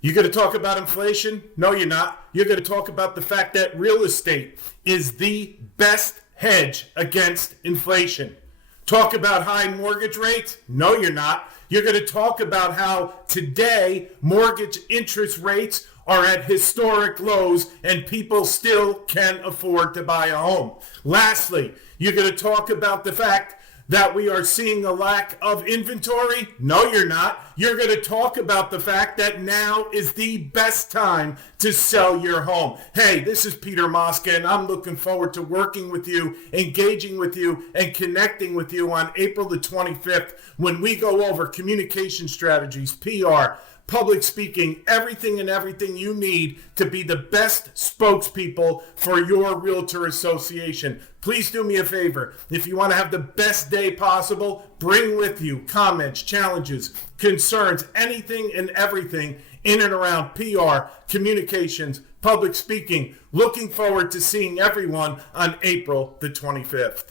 You're going to talk about inflation? No, you're not. You're going to talk about the fact that real estate is the best hedge against inflation. Talk about high mortgage rates? No, you're not. You're going to talk about how today mortgage interest rates are at historic lows and people still can afford to buy a home. Lastly, you're going to talk about the fact that we are seeing a lack of inventory? No, you're not. You're going to talk about the fact that now is the best time to sell your home. Hey, this is Peter Mosca, and I'm looking forward to working with you, engaging with you, and connecting with you on April the 25th when we go over communication strategies, PR, public speaking, everything you need to be the best spokespeople for your realtor association. Please do me a favor. If you want to have the best day possible, bring with you comments, challenges, concerns, anything and everything in and around PR, communications, public speaking. Looking forward to seeing everyone on April the 25th.